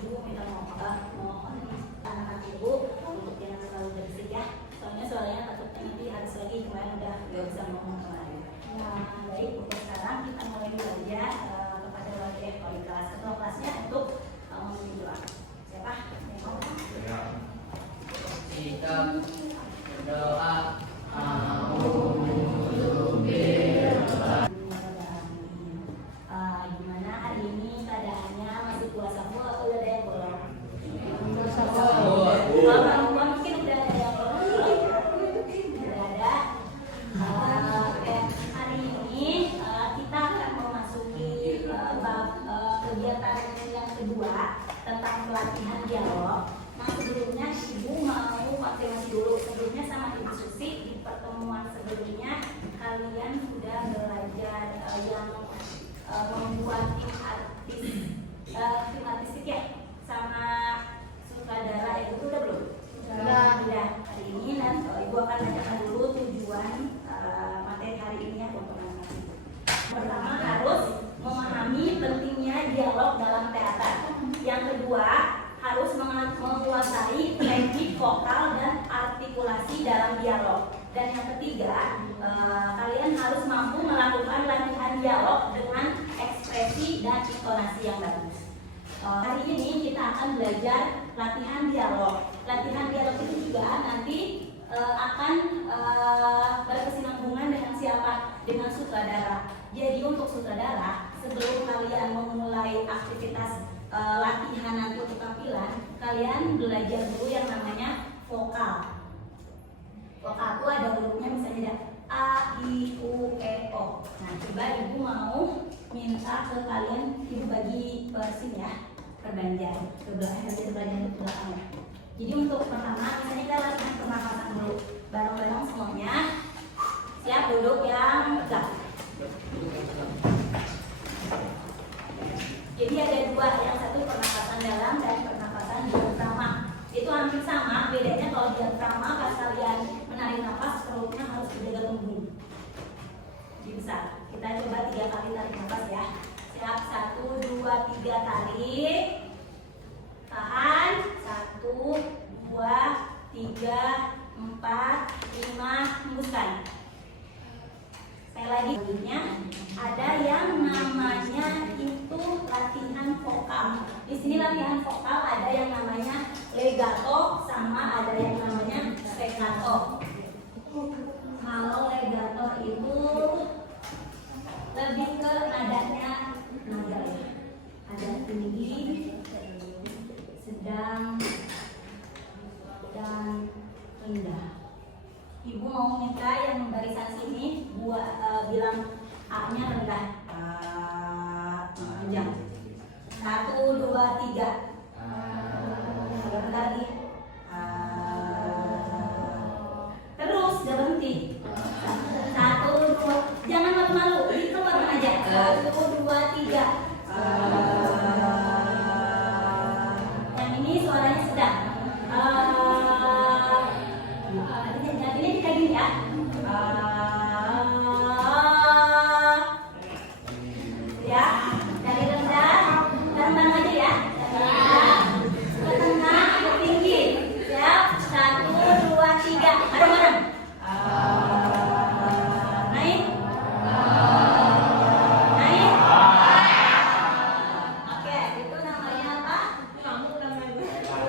ibu minta mohon anak-anak ibu untuk jangan terlalu berisik ya. Soalnya takutnya nanti harus lagi kemarin udah nggak bisa ngomong kemarin. Nah, baik untuk sekarang kita mulai belajar kepada wali kelas. Ketua kelasnya untuk memimpin doa. Siapa? Kita berdoa. Gimana hari ini keadaannya, masih puasa full atau udah ada yang bolong? Puasa Perempuan mungkin udah ada yang bolong? Udah ada. Oke, hari ini kita akan memasuki kegiatan yang kedua tentang pelatihan dialog. Nah, sebelumnya ibu mau konfirmasi dulu. Sebelumnya sama Ibu Susi di pertemuan sebelumnya kalian sudah belajar yang membuat tim artistik ya, sama sutradara itu udah belum? Udah. Hari ini dan ibu akan bacakan dulu tujuan materi hari ini ya untuk anak-anak ibu. Pertama, harus memahami pentingnya dialog dalam teater. Yang kedua, harus menguasai teknik vokal dan artikulasi dalam dialog. Dan yang ketiga, kalian harus mampu melakukan latihan dialog dengan ekspresi dan intonasi yang bagus. Hari ini kita akan belajar latihan dialog. Latihan dialog itu juga nanti akan berkesinambungan dengan siapa? Dengan sutradara. Jadi untuk sutradara, sebelum kalian memulai aktivitas latihan nanti untuk tampilan, kalian belajar dulu yang namanya vokal. Vokal itu ada hurufnya, misalnya ada A, I, U, E, O. Nah, coba ibu mau minta ke kalian, ibu bagi persin ya, perbanjar ke belakang, ke belakang. Jadi untuk pertama, misalnya kita latihan pernapasan dulu, bareng-bareng semuanya. Siap, duduk yang tegak. Jadi ada dua, yang satu pernapasan dalam dan pernapasan diafragma. Itu hampir sama, bedanya kalau diafragma pas kalian menarik nafas perutnya harus dijaga lembut. Jadi besar. Kita coba 3 kali tarik nafas ya. Siap, 1, 2, 3 tarik. Tahan. 1, 2, 3, 4, 5, hembuskan. Sekali lagi, ada yang namanya itu latihan vokal. Di sini latihan vokal ada yang namanya legato sama ada yang namanya staccato. Kalau legato itu lebih ke nadanya nada ya. Ada tinggi, sedang, dan rendah. Ibu mau minta yang barisan sini bilang A-nya rendah. Panjang. 1, 2, 3. Rendah lagi. Terus gak berhenti. 1, 2. Jangan malu-malu. Dikeluarkan aja. 1, 2, 3. Yang ini suaranya sedang. Artinya kita gini ya. Ya, dari rendah bareng-bareng aja ya. Ke tengah, ke tinggi. Siap, 1, 2, 3. Bareng-bareng. Naik. Naik. Oke, itu namanya apa?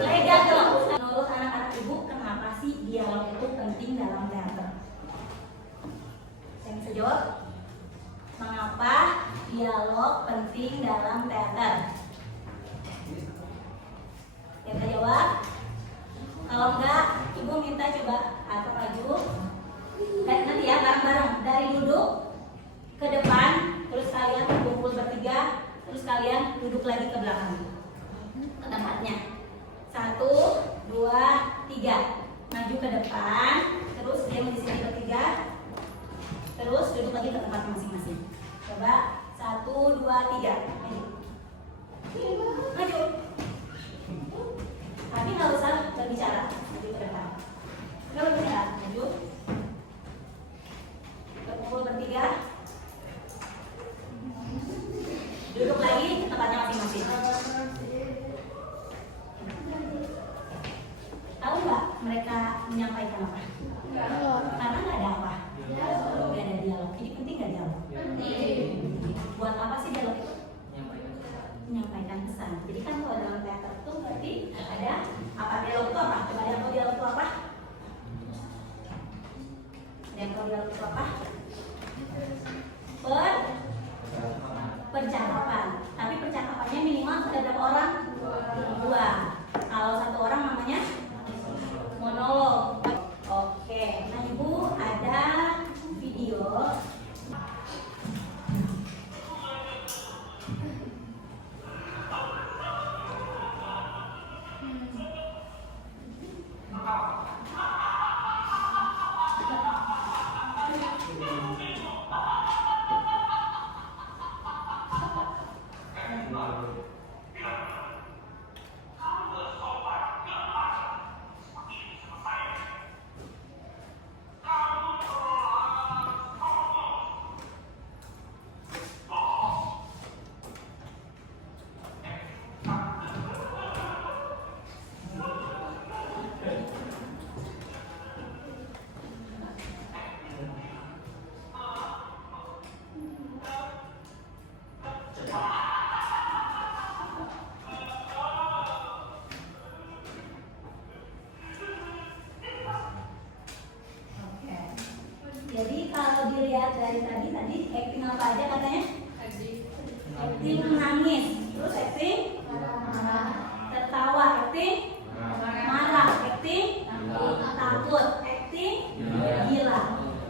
Legato. Menurut anak-anak ibu, kenapa sih dialog itu penting dalam teater? Saya bisa jawab? Mengapa dialog penting dalam teater? Kita jawab. Kalau enggak, ibu minta coba atau maju. Dan nanti ya bareng-bareng dari duduk ke depan, terus kalian berkumpul bertiga, terus kalian duduk lagi ke belakang ke tempatnya. 1, 2, 3. Maju ke depan, terus diam di sini bertiga, terus duduk lagi ke tempat masing-masing. Coba 1, 2, 3. Maju. Tapi nggak usah berbicara. Maju ke depan. Nggak berbicara. Maju. Berkumpul bertiga. Duduk lagi ke tempatnya masing-masing. Percakapan. Tapi percakapannya minimal ada berapa orang? 2. Kalau 1 orang namanya monolog. Oke, nah Ibu ada video. Jadi kalau dilihat dari tadi acting apa aja katanya? Acting menangis, terus acting tertawa, acting marah, acting takut, acting gila.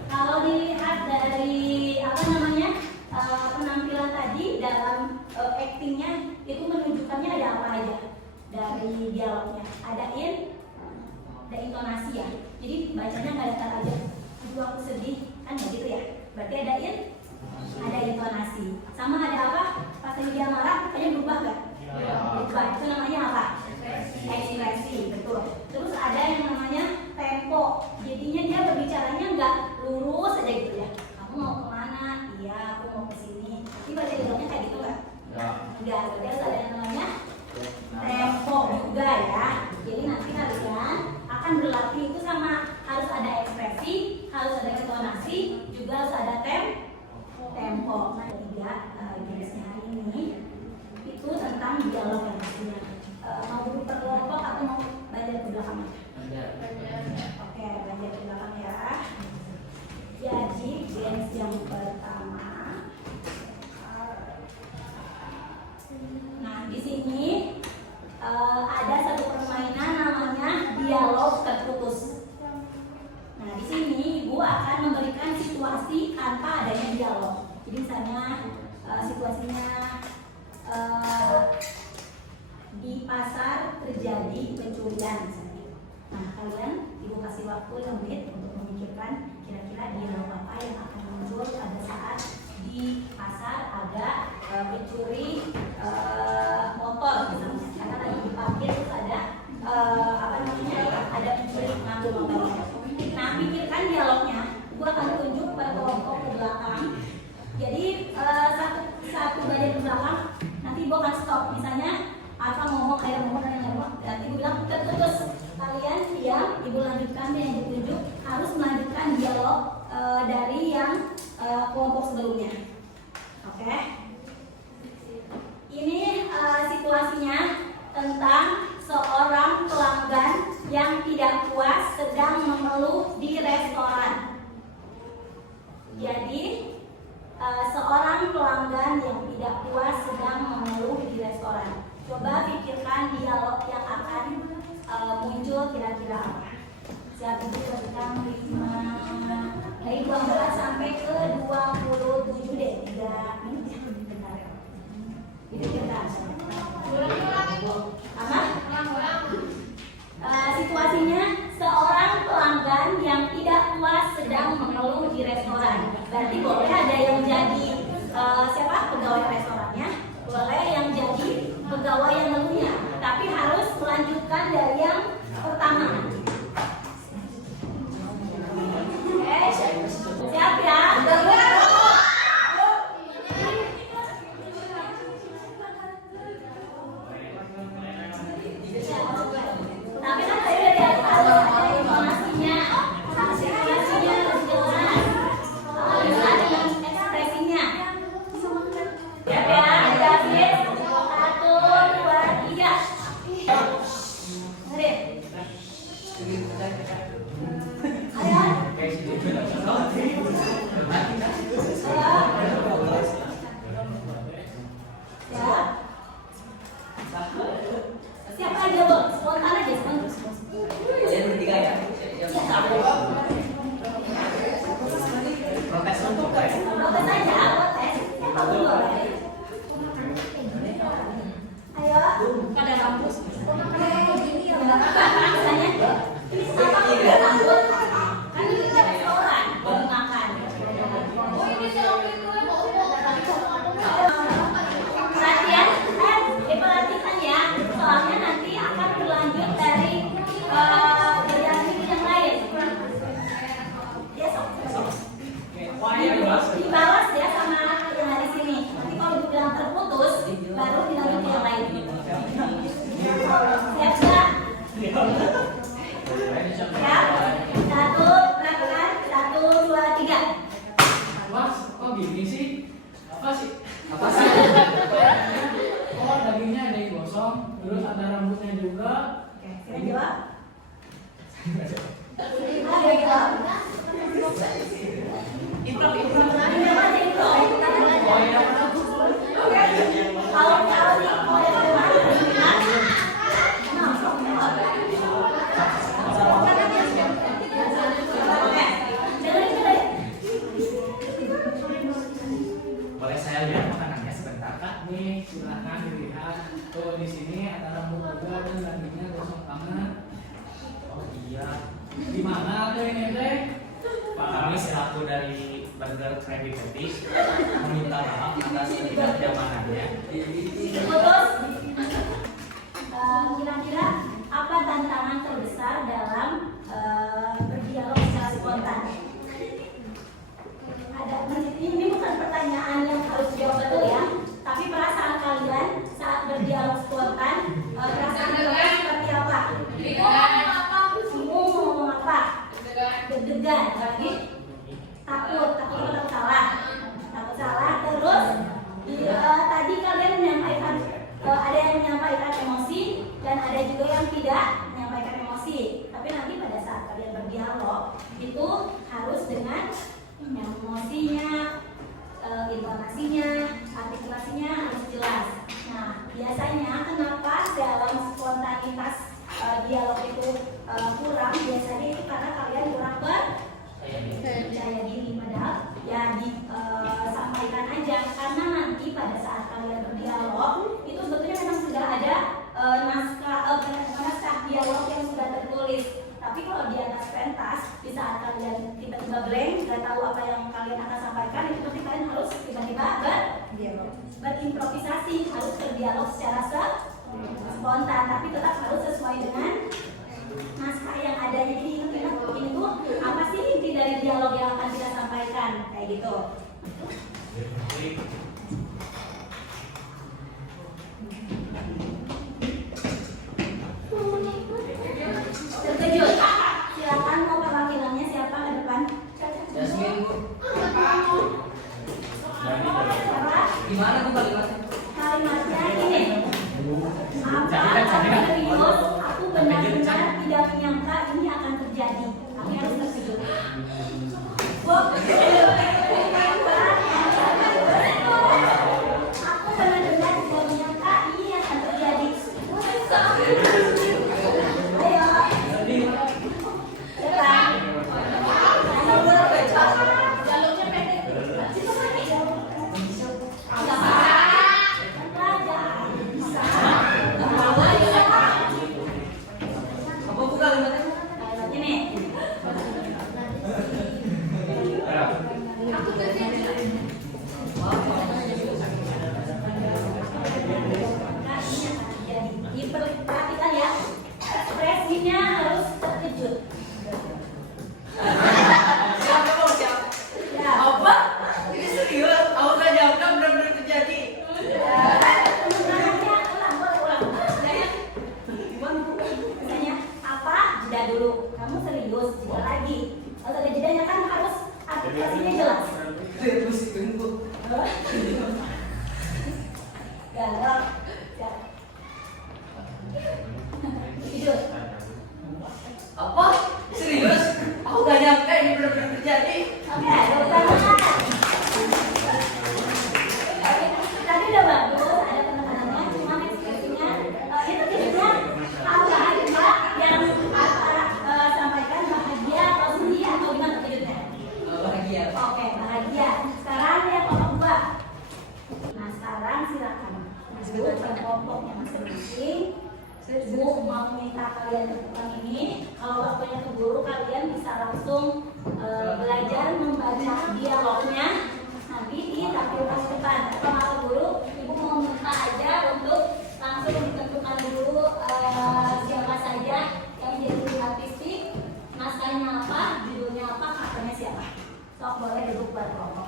Kalau dilihat dari penampilan tadi dalam actingnya itu menunjukkannya ada apa aja dari dialognya? Ada intonasi ya. Jadi bacanya nggak datar aja. Aduh aku sedih, kan ya gitu ya. Berarti ada intonasi. Sama ada apa? Pas dia marah, kayaknya berubah nggak? Berubah. Itu namanya apa? Ekspresi, betul. Terus ada yang namanya tempo. Jadinya dia berbicaranya nggak lurus aja gitu ya. Kamu mau kemana? Iya, aku mau ke sini. Ini baca dialognya kayak gitu kan? Enggak. Berarti harus ada yang namanya tempo juga ya. Jadi nanti kalian akan berlatih itu sama, harus ada ekspresi, harus ada intonasi, juga harus ada tempo. Nah, 3 jenisnya hari ini itu tentang dialog yang pastinya. Mau duduk per kelompok atau mau belajar ke belakang? Oke, belajar ke belakang ya. Jadi games yang pertama. Nah, di sini ada satu permainan namanya dialog terputus. Nah, di sini Ibu akan memberikan situasi tanpa adanya dialog. Jadi misalnya situasinya di pasar terjadi pencurian misalnya. Nah, kalian Ibu kasih waktu 5 menit untuk memikirkan kira-kira dialog apa yang akan muncul pada saat di pasar ada pencuri motor misalnya. Karena lagi diparkir terus ada ada pencuri ngambil motornya. Nah, pikirkan dialognya. Gua akan tunjuk pada kelompok ke belakang. Jadi satu bagian ke belakang, nanti Ibu akan stop. Misalnya Alfa ngomong, Ayah ngomong, dan yang ngomong, nanti Ibu bilang terputus. Kalian diam, Ibu lanjutkan dan yang ditunjuk harus melanjutkan dialog dari yang kelompok sebelumnya. Oke? Ini situasinya tentang seorang pelanggan yang tidak puas sedang mengeluh di restoran. Jadi seorang pelanggan yang tidak puas sedang mengeluh di restoran. Coba pikirkan dialog yang akan muncul kira-kira apa. Siap Ibu berikan 5 dari 12 sampai ke 27 deh. 3 menit ya. Bentar. Dipikirkan. Apa? Situasinya seorang pelanggan yang tidak puas sedang mengeluh di restoran. Berarti boleh ada yang jadi pegawai restorannya, boleh yang jadi pegawai yang ngeluhnya, tapi harus melanjutkan dari yang pertama. Siap ya? Tapi kan saya udah lihat ada informasinya, situasinya harus jelas, harus ada ekspresinya. Siap ya? Kamu boleh. Ayo. Pada kampus. Gini ya Mbak. Misalnya, ini apa udah rambut? Kan ini di restoran, baru makan. Perhatian, perhatikan ya. Soalnya nanti akan berlanjut dari yang lain. Ya, dibalas ya sama yang ada di sini. Nanti kalau dibilang terputus, baru dilanjut yang lain. Siap nggak? Siap? Satu, belakang. 1, 2, 3. Wah, kok gini sih? Apa sih? Apa sih? Oh, dagingnya ada yang gosong, terus ada rambutnya juga. Oke, kita jawab. Improv. Oh iya. Kalau nih, mau ada Boleh saya lihat makanannya sebentar Kak? Nih, silahkan dilihat. Tuh di sini ada rambut juga dan dagingnya gosong banget. Oh iya. Di mana ada ini teh? Pak, kami selaku dari Burger Krabby Patty meminta maaf atas ketidaknyamanannya. putus. Kira-kira apa tantangan terbesar dalam berdialog secara spontan? Ada, ini bukan pertanyaan yang harus dijawab betul ya, tapi perasaan kalian saat berdialog spontan, perasaan kalian seperti apa? Bingung mau ngomong apa? Deg-degan, lagi takut salah. Terus tadi kalian menyampaikan, ada yang menyampaikan emosi dan ada juga yang tidak menyampaikan emosi. Tapi nanti pada saat kalian berdialog itu harus dengan emosinya, intonasinya, artikulasinya harus jelas. Nah, biasanya kenapa dalam spontanitas dialog itu kurang? Biasanya itu karena kalian kurang percaya diri. Padahal ya disampaikan aja, karena nanti pada saat kalian berdialog itu sebetulnya memang sudah ada naskah dialog yang sudah tertulis. Tapi kalau di atas pentas, di saat kalian tiba-tiba blank, nggak tahu apa yang kalian akan sampaikan, itu nanti kalian harus tiba-tiba berimprovisasi, harus berdialog secara spontan, tapi tetap harus sesuai dengan naskah yang adanya. Jadi ingat itu apa sih inti dari dialog yang akan kita sampaikan, kayak gitu. Terkejut? Silakan, mau perwakilannya siapa ke depan? Jasmine, Bu. Siapa? Gimana tuh kalimatnya? Kalimatnya ini. Apa serius? Aku benar-benar tidak menyangka ini akan terjadi. Kami harus terkejut. Aku benar-benar tidak menyangka ini akan terjadi. Ayo. Depan. Jalurnya pendek. Apa bu kalimatnya? Diperhatikan ya, ekspresinya harus terkejut. Siapa kok siapa? Ya. Apa? Ini serius? Aku gak jawab, kan benar-benar terjadi. Ulang. Misalnya apa? Jeda dulu. Kamu serius? Jeda lagi. Kalau ada jedanya kan harus artikulasinya jelas. Terus Bu. Gagal. Tidur. Apa? Serius? Aku gak nyangka ini benar-benar terjadi. Oke, tepuk tangan. Tadi udah bagus, ada penekanannya, cuma ekspresinya itu jadinya bahagia yang sampaikan bahagia atau sedih atau gimana terkejutnya? Bahagia. Oke, bahagia. Sekarang yang kelompok 2. buat kelompok.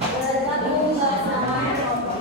Bergabung bersama kelompok.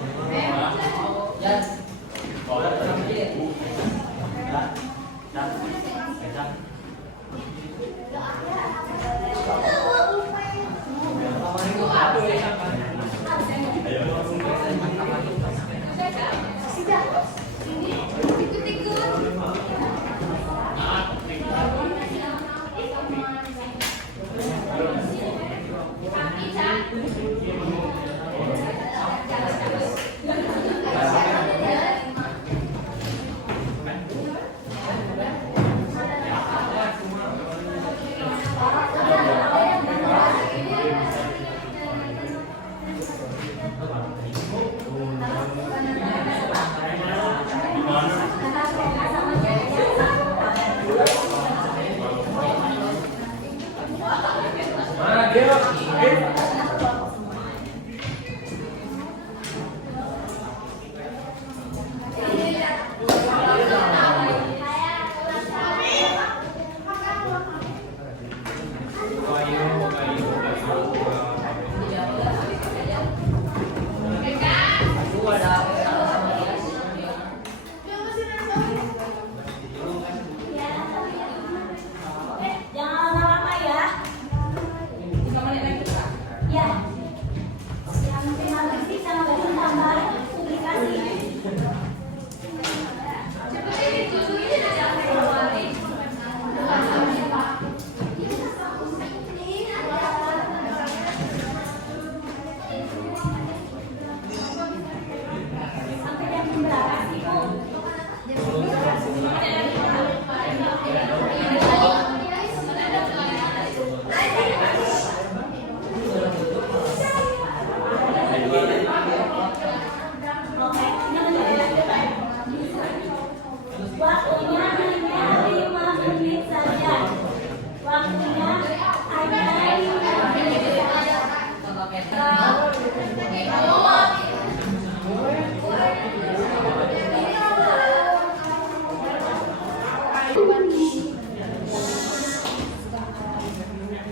Jangan lama-lama ya. 3 menit lagi Kak. Ya. Yang terima kasih sama banyak tambah publikasi. Sampai jam berapa sih, Bu? Oke, waktunya hanya 5 menit saja. Waktunya hanya 5 menit saja.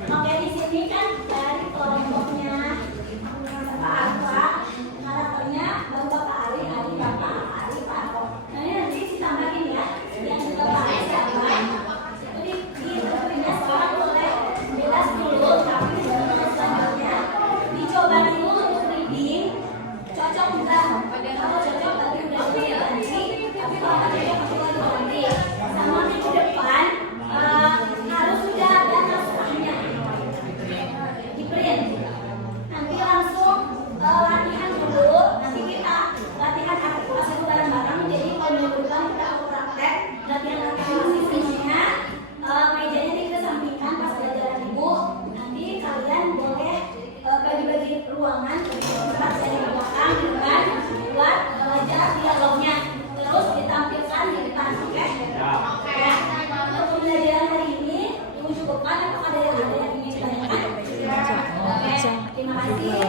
Oke, di sini kan dari kelompoknya Pak Alfa, karakternya Bapak Ari, Bapak Ari, Pak Alfa. Nah ini nanti ditambahin ya, yang Bapak Ari siapa? Jadi di tentunya sekarang boleh jelas dulu, tapi selanjutnya dicoba dulu untuk reading. Cocok enggak? Kalau cocok tadi udah ganti, tapi kalau nggak cocok aku lagi ganti. Sama minggu depan harus sudah ada naskahnya di print. Nanti langsung latihan dulu. Nanti kita latihan artikulasi bareng-bareng. Jadi kalau minggu depan kita aku praktek latihan artikulasinya. Mejanya dikesampingkan pas pelajaran ibu. Nanti kalian boleh bagi-bagi ruangan, tempat saya di belakang, di depan, buat belajar dialognya. Terus ditampilkan di depan, oke? Ya. Untuk pembelajaran hari ini, ibu cukupkan. Apakah ada yang ingin ditanyakan? Oke, terima kasih.